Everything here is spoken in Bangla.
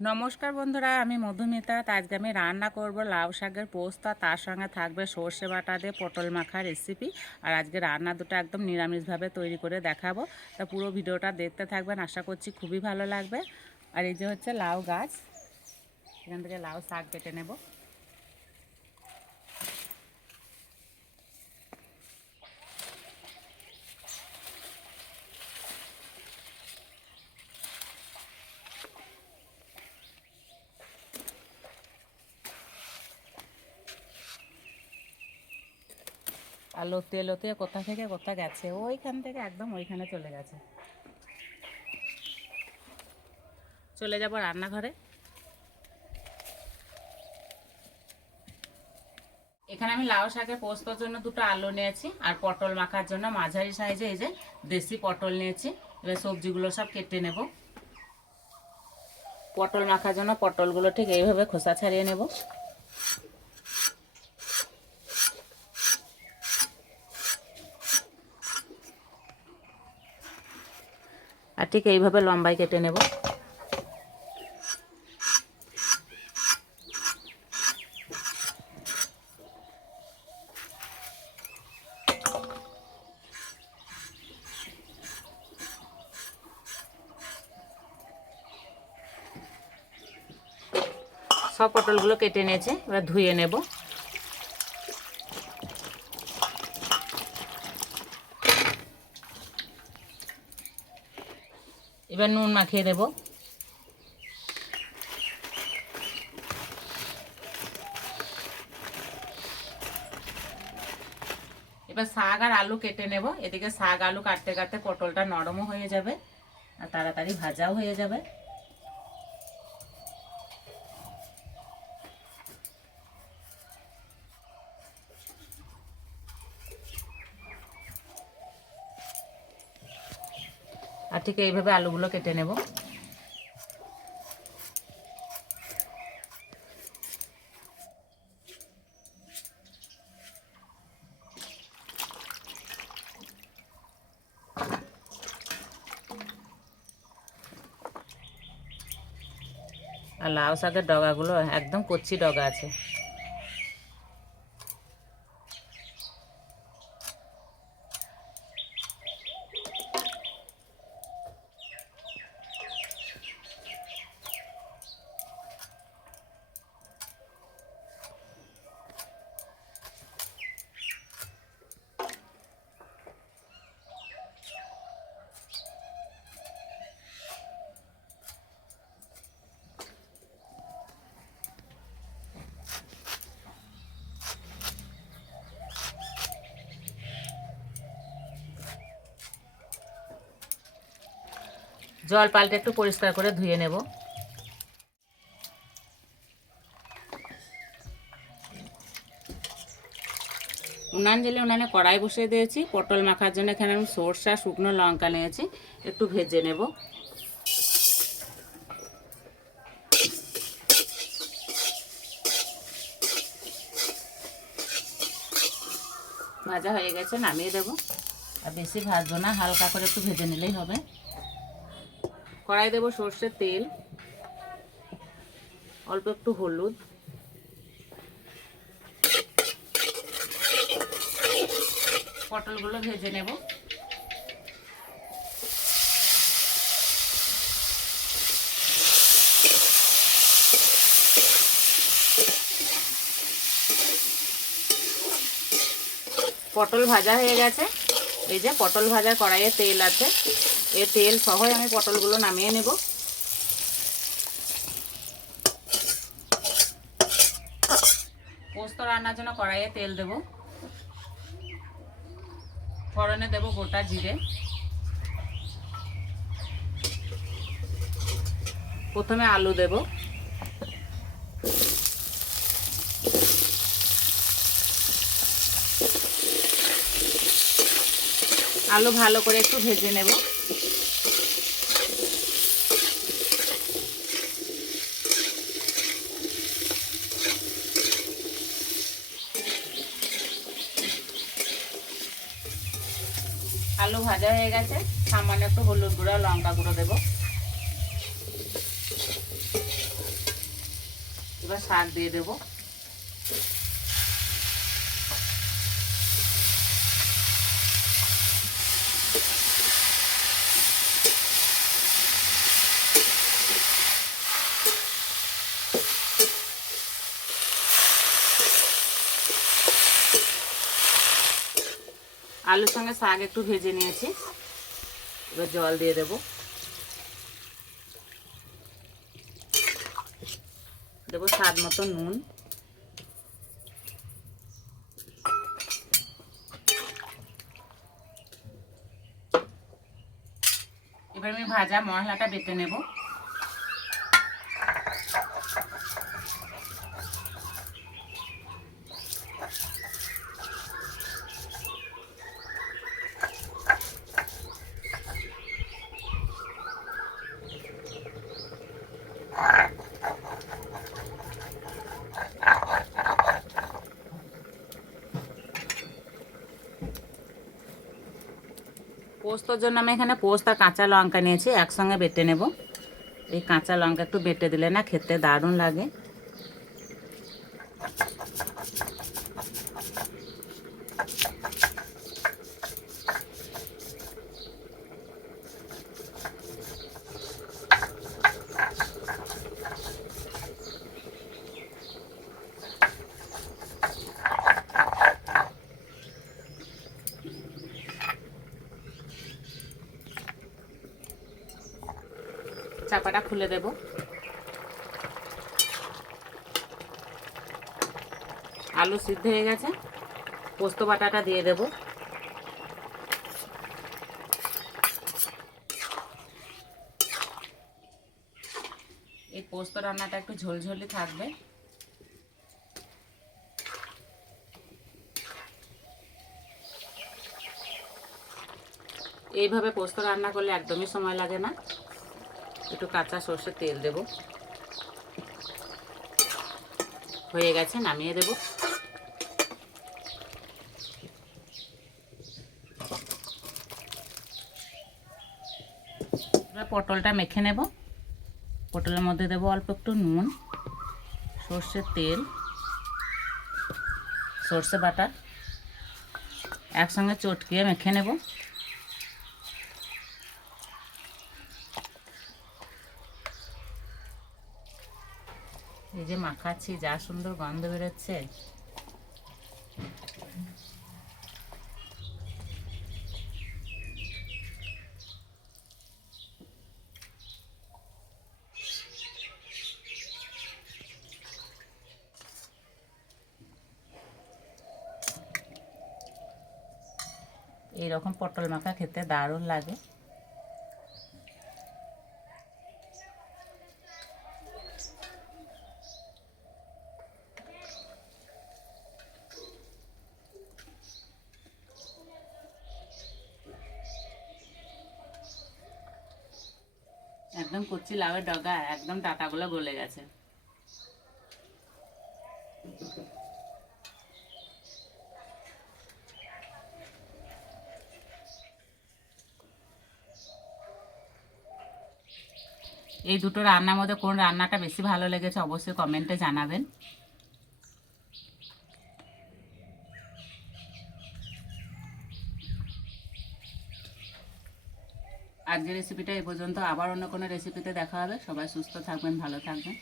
নমস্কার বন্ধুরা, আমি মধুমিতা। আজকে আমি রান্না করব লাউ শাকের পোস্ত, আর তার সঙ্গে থাকবে সর্ষে বাটা দিয়ে পটল মাখা রেসিপি। আর আজকে রান্না দুটো একদম নিরামিষভাবে তৈরি করে দেখাবো। তা পুরো ভিডিওটা দেখতে থাকবেন, আশা করছি খুবই ভালো লাগবে। আর এই যে হচ্ছে লাউ গাছ, এখান থেকে লাউ শাক কেটে নেব। আর লতিয়ে লতিয়ে কোথা থেকে কোথা গেছে, ওইখান থেকে একদম ওইখানে চলে গেছে। চলে যাব রান্নাঘরে। এখানে আমি লাউ শাকের পোস্তর জন্য দুটো আলু নিয়েছি, আর পটল মাখার জন্য মাঝারি সাইজে এই যে দেশি পটল নিয়েছি। এবার সবজিগুলো সব কেটে নেব। পটল মাখার জন্য পটলগুলো ঠিক এইভাবে খোসা ছাড়িয়ে নেব। আর ঠিক এইভাবে লম্বাই কেটে নেব। সব পটলগুলো কেটে নিয়েছি, এবার ধুয়ে নেব। এবার নুন মাখিয়ে দেব। এবার শাক আর আলু কেটে নেব। এদিকে শাক আলু কাটতে কাটতে পটলটা নরমও হয়ে যাবে আর তাড়াতাড়ি ভাজাও হয়ে যাবে। আর ঠিক এইভাবে আলুগুলো কেটে নেব। আর লাউ শাকের ডগাগুলো একদম কচি ডগা আছে। জল পাল্টে একটু পরিষ্কার করে ধুয়ে নেব। উনান জেলে উনানে কড়াই বসিয়ে দিয়েছি। পটল মাখার জন্য এখানে আমি সরষা শুকনো লঙ্কা নিয়েছি, একটু ভেজে নেব। ভাজা হয়ে গেছে, নামিয়ে দেব। আর বেশি ভাজবো না, হালকা করে একটু ভেজে নিলেই হবে। কড়াই দেব সর্ষের তেল, অল্প একটু হলুদ, পটলগুলো ভেজে নেব। পটল ভাজা হয়ে গেছে। এই যে পটল ভাজার কড়াইয়ে তেল আছে, এই তেল সহ আমি পটলগুলো নামিয়ে নেব। পোস্ত রান্নার জন্য কড়াইয়ে তেল দেব। ফোড়নে দেব গোটা জিরে। প্রথমে আলু দেব। আলু ভালো করে একটু ভেজে নেব। আলু ভাজা হয়ে গেছে, সামান্য একটু হলুদ গুঁড়ো লঙ্কা গুঁড়ো দেব। এবার শাক দিয়ে দেবো। আলুর সঙ্গে শাক একটু ভেজে নিয়েছি, এবার জল দিয়ে দেবো। দেবো স্বাদ মতো নুন, এবার আমি ভাজা মশলাটা বেটে নেব। পোস্তর জন্য আমি এখানে পোস্ত আর কাঁচা লঙ্কা নিয়েছি, একসঙ্গে বেটে নেব। এই কাঁচা লঙ্কা একটু বেটে দিলে না খেতে দারুণ লাগে। চাপাটা খুলে দেব। আলু সিদ্ধ হয়ে গেছে, পোস্ত বাটাটা দিয়ে দেব। এই পোস্ত রান্নাটা একটু ঝোলঝোলি থাকবে। এইভাবে পোস্ত রান্না করলে একদমই সময় লাগে না। একটু কাঁচা সর্ষের তেল দেব। হয়ে গেছে, নামিয়ে দেব। এবার পটলটা মেখে নেব। পটলের মধ্যে দেব অল্প একটু নুন, সর্ষের তেল, সর্ষে বাটা, একসঙ্গে চটকিয়ে মেখে নেব। এই যে মাখাচ্ছি, যা সুন্দর গন্ধ বেরোচ্ছে। এইরকম পটল মাখা খেতে দারুণ লাগে। একদম কচি লাউয়ের ডগা, একদম ডাঁটাগুলো গলে গেছে। এই দুটো রান্নার মধ্যে কোন রান্নাটা বেশি ভালো লেগেছে অবশ্যই কমেন্টে জানাবেন। আজকের রেসিপিটা এই পর্যন্ত, আবার অন্য কোনো রেসিপিতে দেখা হবে। সবাই সুস্থ থাকবেন, ভালো থাকবেন।